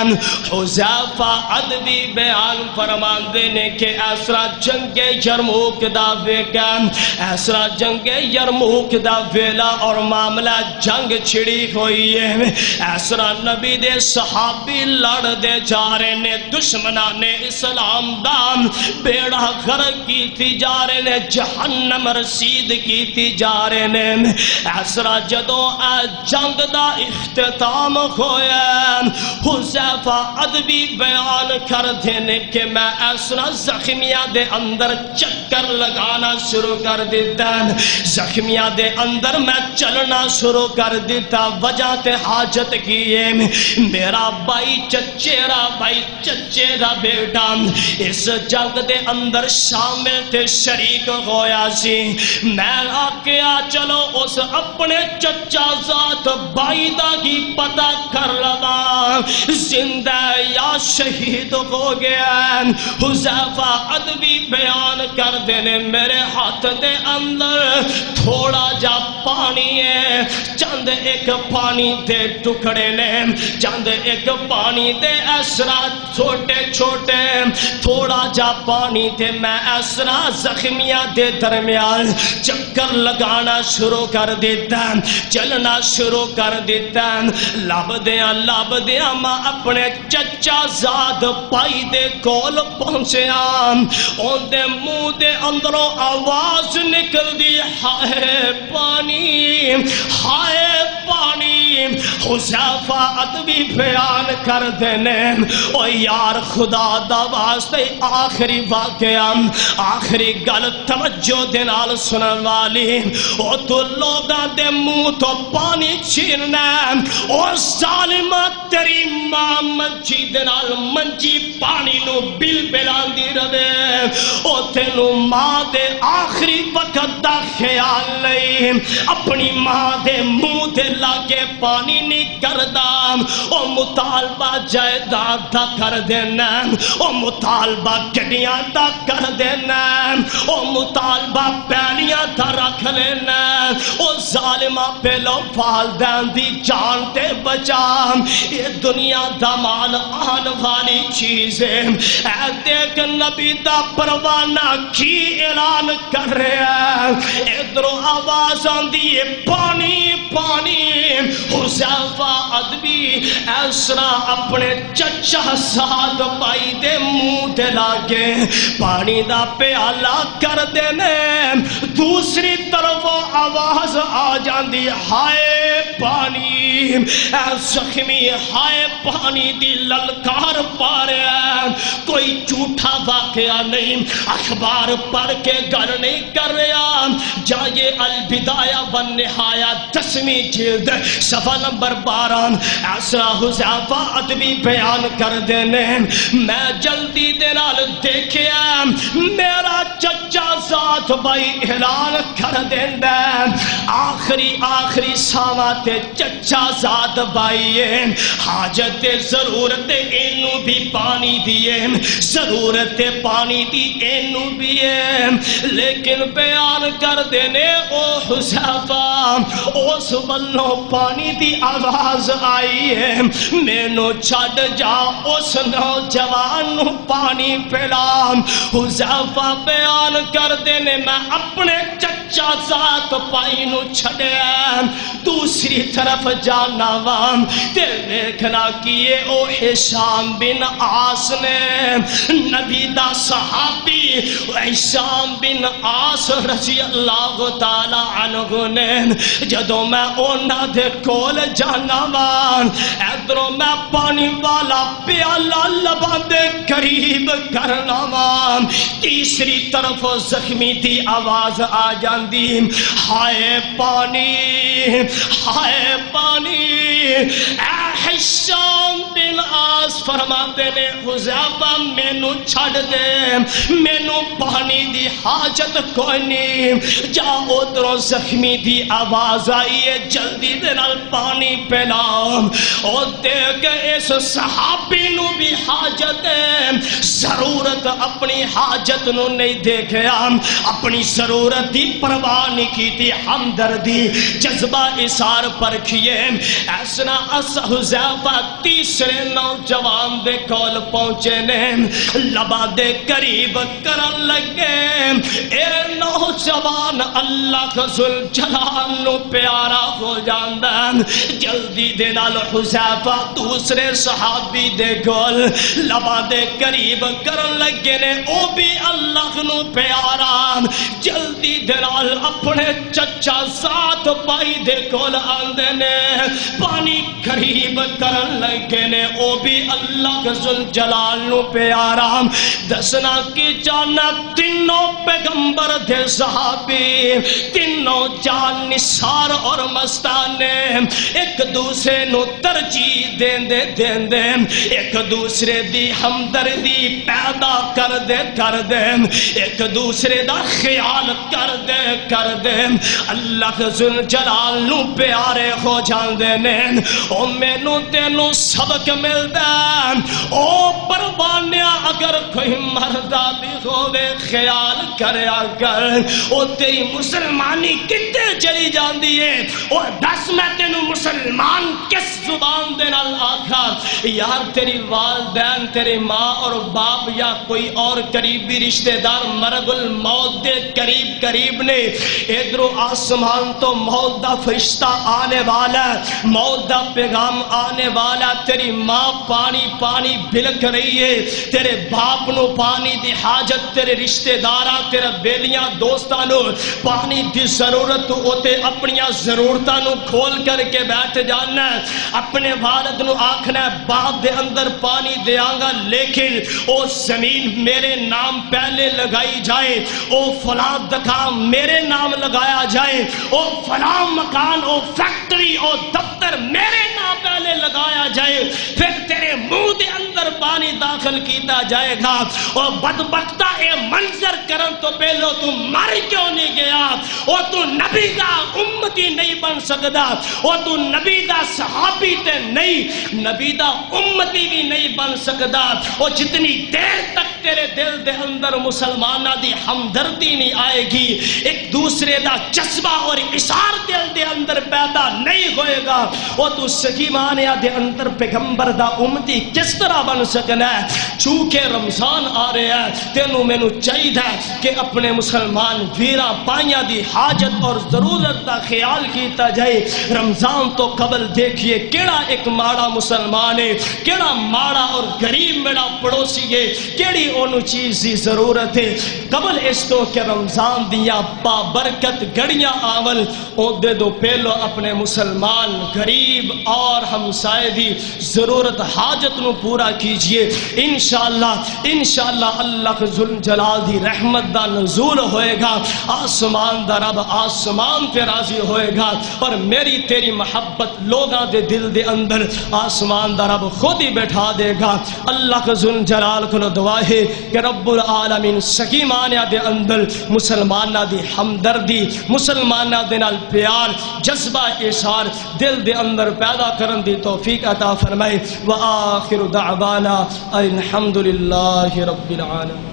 حذیفہ ادبی بیان فرماندے نے کہ ایسرا جنگ یرموک دا واقعہ، ایسرا جنگ یرموک دا ویلا اور معاملہ جنگ چھڑی ہوئی ہے، ایسرا نبی دے صحابی لڑ دے جا رہے نے، دشمنان اسلام دام بیڑا غرق کی تھی جا رہے نے، جہنم رسید کی تھی جا رہے نے۔ ایسرا جدو جنگ دا اختتام ہویا، حذیفہ ادبی بیان کر دینے کہ میں ایسرا زخمیاں دے اندر چکر لگانا شروع کر دیتا، زخمیاں دے اندر میں چلنا شروع کر دیتا، وجہ تے حاجت کیے میرا بھائی چچیرا بھائی چچیرا بیٹا اس جنگ دے اندر شامل تے شریک ہویا سی، میں آکیا چلو اس اپنے چچا ذات بھائی دا کی پتہ کر لگا زندہ یا شہید ہو گیا۔ حذیفہ ادبی بیان کر دینے میرے ہاتھ دے اندر تھوڑا جا پانی ہے، چند ایک پانی دے ٹکڑے نے، چند ایک پانی دے اسرا چھوٹے چھوٹے تھوڑا جا پانی تے میں اسرا زخمیاں دے درمیان چکر لگانا شروع کر دیتا، چلنا شروع کر دیتا، لب دیاں ماں اپنے چچا زاد پائی دے کول پہنچیا، ان دے منہ دے اندروں آواز نکل دی، ہائے پانی ہائے پانی۔ حذیفہ ادبی بیان کر دینے، او یار خدا دا واسطے آخری واقعہ آخری گل توجہ دے نال سنن والی، او تو لوگاں دے منہ تو پانی چھیننا، او ظالمہ تیری ماں منجی دے نال منجی پانی نو بل بلاندی رہے، او تینو ماں دے آخری وقت دا خیال نہیں، اپنی ماں دے منہ دے لاگے پانی نہیں نہیں کردا او مطالبہ جائیداد دا کر دینا او مطالبہ گڈیاں دا کر دینا او مطالبہ پیلیاں دا رکھ لینا او ظالمہ پہلو والدین دی جان تے بچا یہ دنیا دا مال آن والی چیز ہے اے دیکھ نبی دا پروانہ کی اعلان کر رہا ہے ادھروں آواز آندی ہے پانی پانی حذیفہ ادبی ایسرا اپنے چچا ساتھ پائی دے منہ دے لاگے پانی دا پیالہ کر دینے دوسری طرف آواز آ جاندی ہائے پانی اے زخمی ہائے پانی دی للکار پا رہا کوئی جھوٹا واقعہ نہیں اخبار پڑھ کے گر نہیں کر رہا جائے البدایہ والنہایہ 10ویں جلد صفحہ نمبر 12 ایسا حذیفہ ادبی بیان کر دینے میں جلدی دنال دیکھیا میرا چچا ذات بھائی اعلان کر دیندہ آخری سامات چچا ذات بھائی حاجت ضرورت اینو بھی پانی دیے ضرورت پانی دی اینو بھی لیکن بیان کر دینے او حذیفہ اس بلو پانی دی آواز آئی ہے مینو چھڑ جا اس نوجوان پانی پلا حذیفہ بیان کر دینے میں اپنے چچا ذات پائی نو چھڑے دوسری طرف جانا وام تے دیکھنا کیے او ہشام بن عاص نے نبی دا صحابی ہشام بن عاص رضی اللہ تعالی عنہ نے جدو میں اونا دے کول جانا وام ادھروں میں پانی والا پیالہ لبان دے قریب کرنا وام تیسری طرف زخمی دی آواز آ جاندی ہائے پانی ہائے پانی اے ہشام بن عاص فرماتے نے حذیفہ مینو چھڑ دے مینو پانی دی حاجت کوئی نہیں جا ادھروں زخمی دی آواز آئی ہے جلدی دنال پانی پلا اور دیکھ اس صحابی نو بھی حاجت ہے ضرورت اپنی حاجت نو نہیں دیکھیا اپنی ضرورت دی پرواہ نہیں کی تھی ہمدردی جذبہ اثار پر کیے ایسنا حذیفہ تیسرے نوجوان دے کول پہنچے نے لبا دے قریب کرن لگے اے نوجوان اللہ کا ذوالجلال نو پیارا ہو جاندہ جلدی دے نال حذیفہ دوسرے صحابی دے کول لبا دے قریب کرن لگے نے او بھی اللہ نو پیارا جلدی دے نال اپنے چچا ذات پائی دے کول آندے نے پانی قریب کرن لگے نے او بھی اللہ کا ذوالجلال نو پیارا دسنا کی جانا تینوں پیغمبر دے صحابی تینوں جان نثار اور مستانے ایک دوسرے نو ترجیح دین دے ایک دوسرے دی ہمدردی پیدا کر دے ایک دوسرے دا خیال کر دے اللہ کے ذوالجلال نو پیارے ہو جاندے نے او مینو تینو سبق ملدا او پروانیا اگر کوئی مردہ بھی ہوئے خیال کریا کر او تیری مسلمانی کتے چلی جاندی ہے او دس میں تینو مسلمان کس زبان دینا آکھا یار تیری والدین تیری ماں اور باپ یا کوئی اور قریبی رشتہ دار مرگ الموت دے قریب نے ادھر آسمان تو موت دا فرشتہ آنے والا موت دا پیغام آنے والا تیری ماں پانی بلک رہی ہے تیرے باپ نو پانی دی حاجت تیرے رشتہ دارہ تیرے بیلیاں دوستانو پانی دی ضرورت ہوتے اپنیاں ضرورتانو کھول کر کے بیٹھ جانا اپنے والد نو آکھنا باپ دے اندر پانی دیاں گا لیکن او زمین میرے نام پہلے لگائی جائے او فلاں دکان میرے نام لگایا جائے او فلاں مکان او فیکٹری او دفتر میرے نام پہلے لگایا جائے پھر تیرے منہ دے اندر پانی داخل داخل کیتا جائے گا۔ اور بدبختہ اے منظر کرن تو پہلو تو مر کیوں نہیں گیا؟ اور تو نبی دا امتی نہیں بن سکدا، اور تو نبی دا صحابی تے نہیں، نبی دا امتی بھی نہیں بن سکدا۔ اور جتنی دیر تک تیرے دل دے اندر مسلمانہ دی ہمدردی نہیں آئے گی، ایک دوسرے دا جذبہ اور اشار دل دے اندر پیدا نہیں ہوئے گا، اور تو سکیمانیہ دے اندر پیغمبر دا امتی کس طرح بن سکنا ہے؟ چونکہ رمضان آ رہے ہیں، تینوں میں نو چاہید ہے کہ اپنے مسلمان ویرہ پائیاں دی حاجت اور ضرورت دا خیال کیتا جائے۔ رمضان تو قبل دیکھئے کیڑا ایک ماڑا مسلمان ہے، کیڑا ماڑا اور غریب میڑا پڑوسی ہے، کیڑی انہوں چیز دی ضرورت ہے۔ قبل اس تو کہ رمضان دیا بابرکت گڑیاں آول، دے دو پہلو اپنے مسلمان غریب اور ہمسائے دی ضرورت حاجت نو پورا کیجئے۔ انشاءاللہ اللہ ذوالجلال دی رحمت دا نزول ہوئے گا، آسمان دا رب آسمان پہ راضی ہوئے گا، اور میری تیری محبت لوگاں دے دل دے اندر آسمان دا رب خود ہی بیٹھا دے گا۔ اللہ ذوالجلال کو دعا ہے کہ رب العالمین سکیمانیہ دے اندر مسلمانہ دی ہمدردی، مسلمانہ دے نال پیار، جذبہ اشار دل دے اندر پیدا کرن دی توفیق عطا فرمائے۔ وآخر دعوانا الحمدللہ رب العالمین۔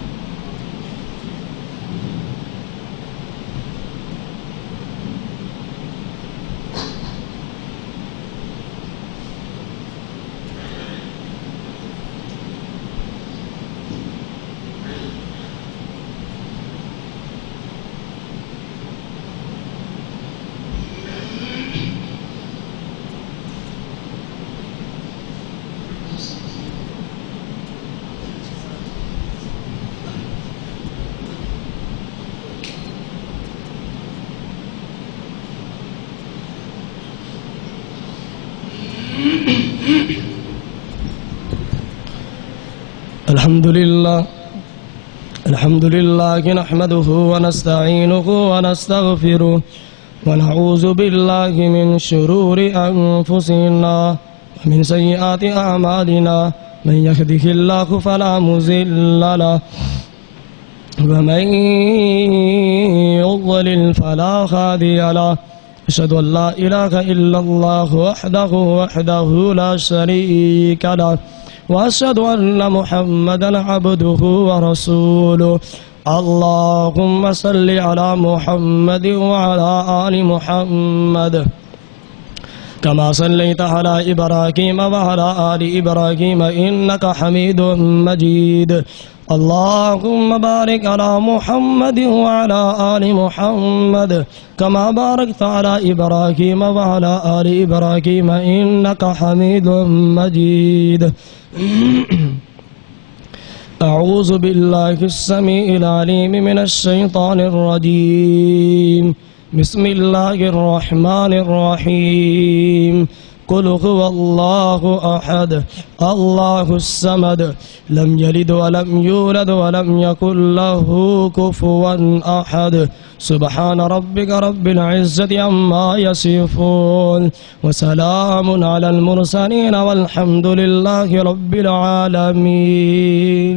الحمد لله نحمده ونستعينه ونستغفره ونعوذ بالله من شرور أنفسنا ومن سيئات أعمالنا، من يهده الله فلا مضل له ومن يضلل فلا هادي له، أشهد أن لا إله إلا الله وحده لا شريك له، وأشهد أن محمدًا عبده ورسوله۔ اللهم صل على محمد وعلى آل محمد كما صليت على إبراهيم وعلى آل إبراهيم إنك حميد مجيد۔ اللهم بارك على محمد وعلى آل محمد كما باركت على إبراهيم وعلى آل إبراهيم إنك حميد مجيد۔ أعوذ بالله السميع العليم من الشيطان الرجيم، بسم الله الرحمن الرحيم۔ قل هو الله أحد الله الصمد لم يلد ولم يولد ولم يكن له كفوا أحد۔ سبحان ربك رب العزة عما يصفون وسلام على المرسلين والحمد لله رب العالمين۔